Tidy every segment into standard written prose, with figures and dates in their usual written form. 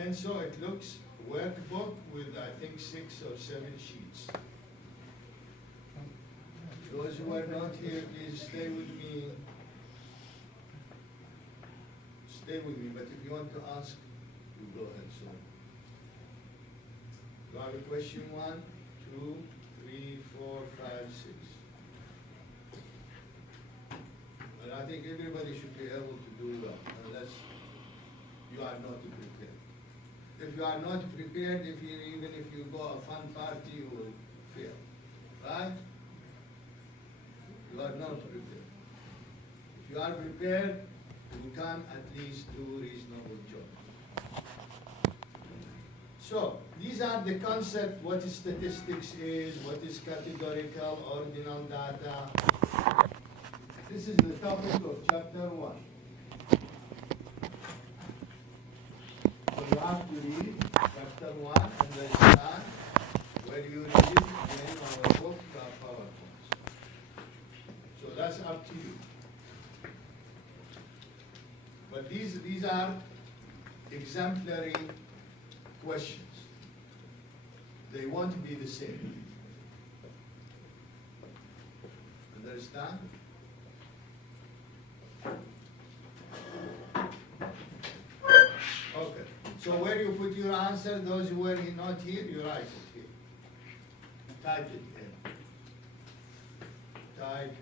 And so it looks workbook with, I think, 6 or 7 sheets. Those who are not here, please stay with me. Stay with me, but if you want to ask, you go ahead, so. You have a question? 1, 2, 3, 4, 5, 6. And I think everybody should be able to do well, unless you are not prepared. If you are not prepared, even if you go a fun party, you will fail, right? You are not prepared. If you are prepared, you can at least do a reasonable job. So, these are the concepts, what statistics is, what is categorical, ordinal data. This is the topic of chapter 1. So you have to read chapter 1 and understand where you read it in our book, PowerPoints. So that's up to you. But these are exemplary questions. They won't be the same. Understand? Okay. So where you put your answer, those who were not here, you write it here. Type it in. Type.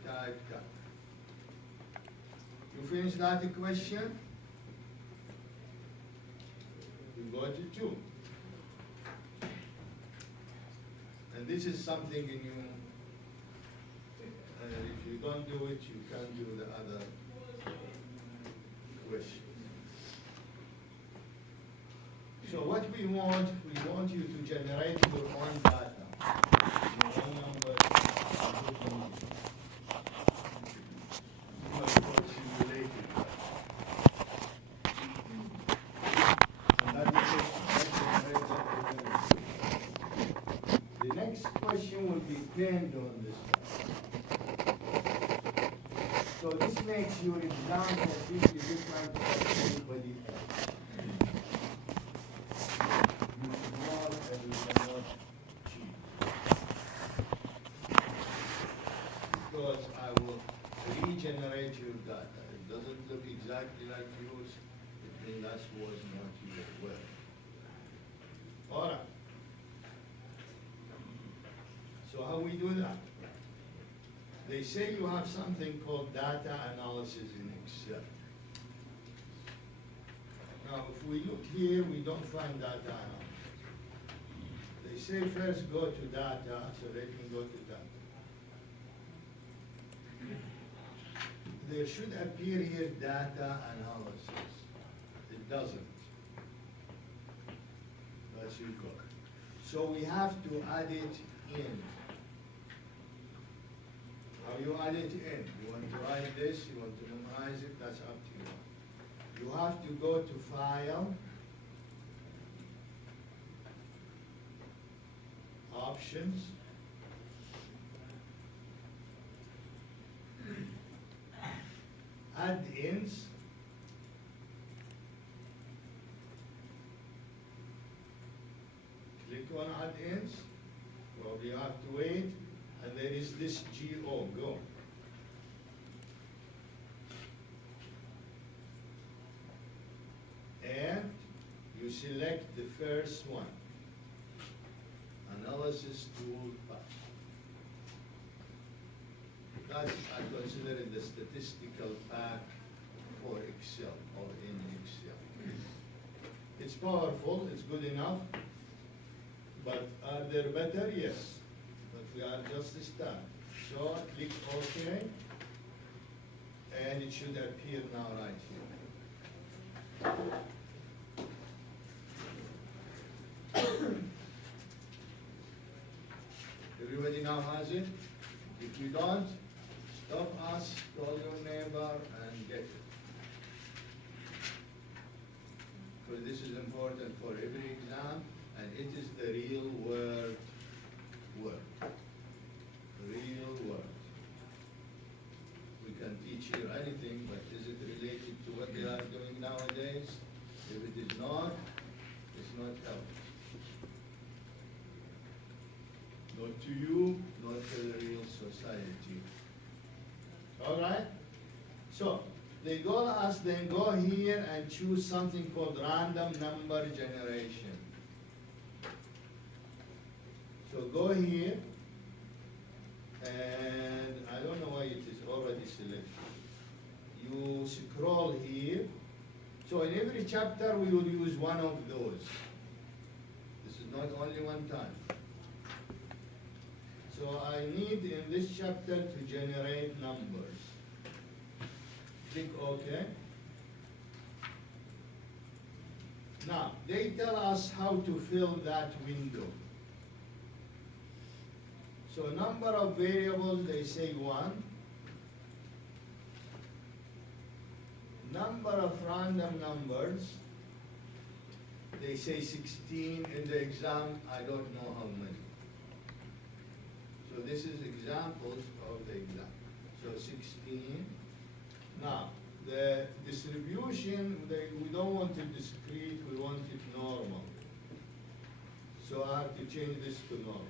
You finish that question? You go to 2. And this is something in you, if you don't do it, you can't do the other question. So what we want you to generate your own data, your own numbers, simulated. And that is it. The next question will be pinned on this one. So this makes your exam completely different from anybody else. Because I will regenerate your data. It doesn't look exactly like yours, it means that was not your work. All right. So how we do that? They say you have something called data analysis in Excel. Now, if we look here, we don't find data analysis. They say first go to data, so they can go to data. There should appear here data analysis. It doesn't. That's your code. So we have to add it in. How you add it in? You want to write this, you want to memorize it, that's up to you. You have to go to File, Options, Add-ins, click on Add-ins, probably you have to wait, and there is this go. And you select the first one, Analysis Toolpath. That's, I consider it the statistical pack for Excel or in Excel. It's powerful, it's good enough, but are there better? Yes, but we are just a start. So click OK, and it should appear now right here. Everybody now has it? If you don't, stop us, call your neighbor, and get it. Because this is important for every exam, and it is the real world work. Real world. We can teach you anything, but is it related to what they are doing nowadays? If it is not, to you, not to the real society. All right? So, they go us then go here and choose something called random number generation. So go here, and I don't know why it is already selected. You scroll here. So in every chapter we will use one of those. This is not only one time. So I need in this chapter to generate numbers. Click OK. Now, they tell us how to fill that window. So number of variables, they say 1. Number of random numbers, they say 16. In the exam, I don't know how many. So this is examples of the exam. So 16. Now, the distribution, we don't want it discrete, we want it normal. So I have to change this to normal.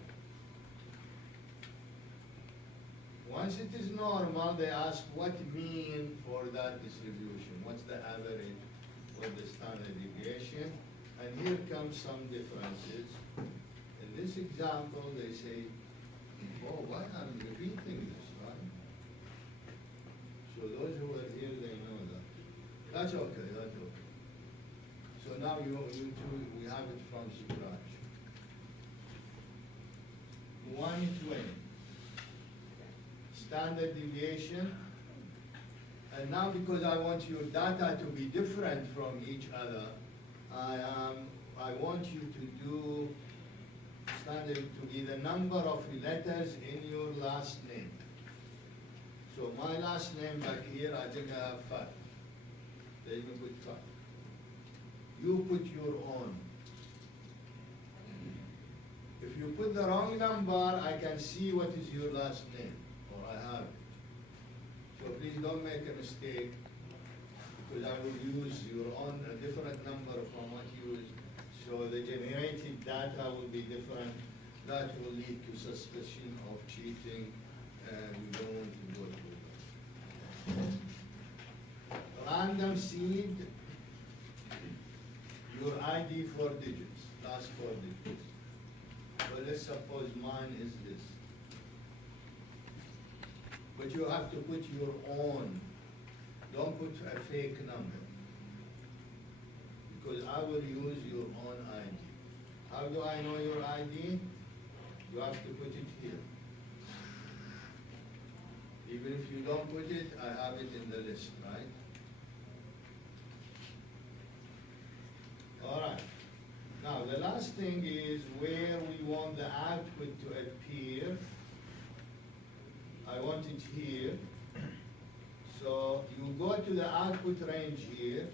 Once it is normal, they ask what mean for that distribution. What's the average or the standard deviation? And here comes some differences. In this example, they say, oh, why I'm repeating this, right? So those who are here, they know that. That's okay, that's okay. So now you two, we have it from scratch. 120. Standard deviation. And now because I want your data to be different from each other, I want you to do standard to be the number of letters in your last name. So my last name back here, I think I have 5. There you can put 5. You put your own. If you put the wrong number, I can see what is your last name, or I have it. So please don't make a mistake, because I will use your own, a different number from what you use. So the generated data will be different. That will lead to suspicion of cheating, and we don't want to go through that. Random seed, your ID 4 digits, last 4 digits. Well, let's suppose mine is this. But you have to put your own. Don't put a fake number. Because I will use your own ID. How do I know your ID? You have to put it here. Even if you don't put it, I have it in the list, right? All right. Now, the last thing is where we want the output to appear. I want it here. So you go to the output range here.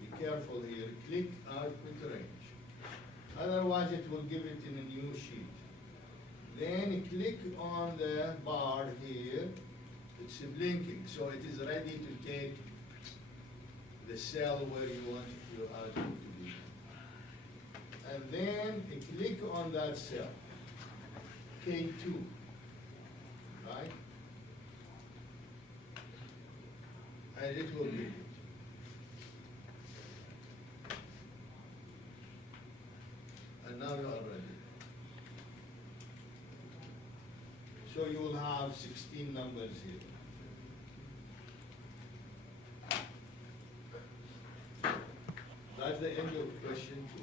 Be careful here. Click output range. Otherwise, it will give it in a new sheet. Then click on the bar here. It's blinking, so it is ready to take the cell where you want your output to be. And then click on that cell, K2, right? And it will read it. And now you are ready. So you will have 16 numbers here. That's the end of question 2.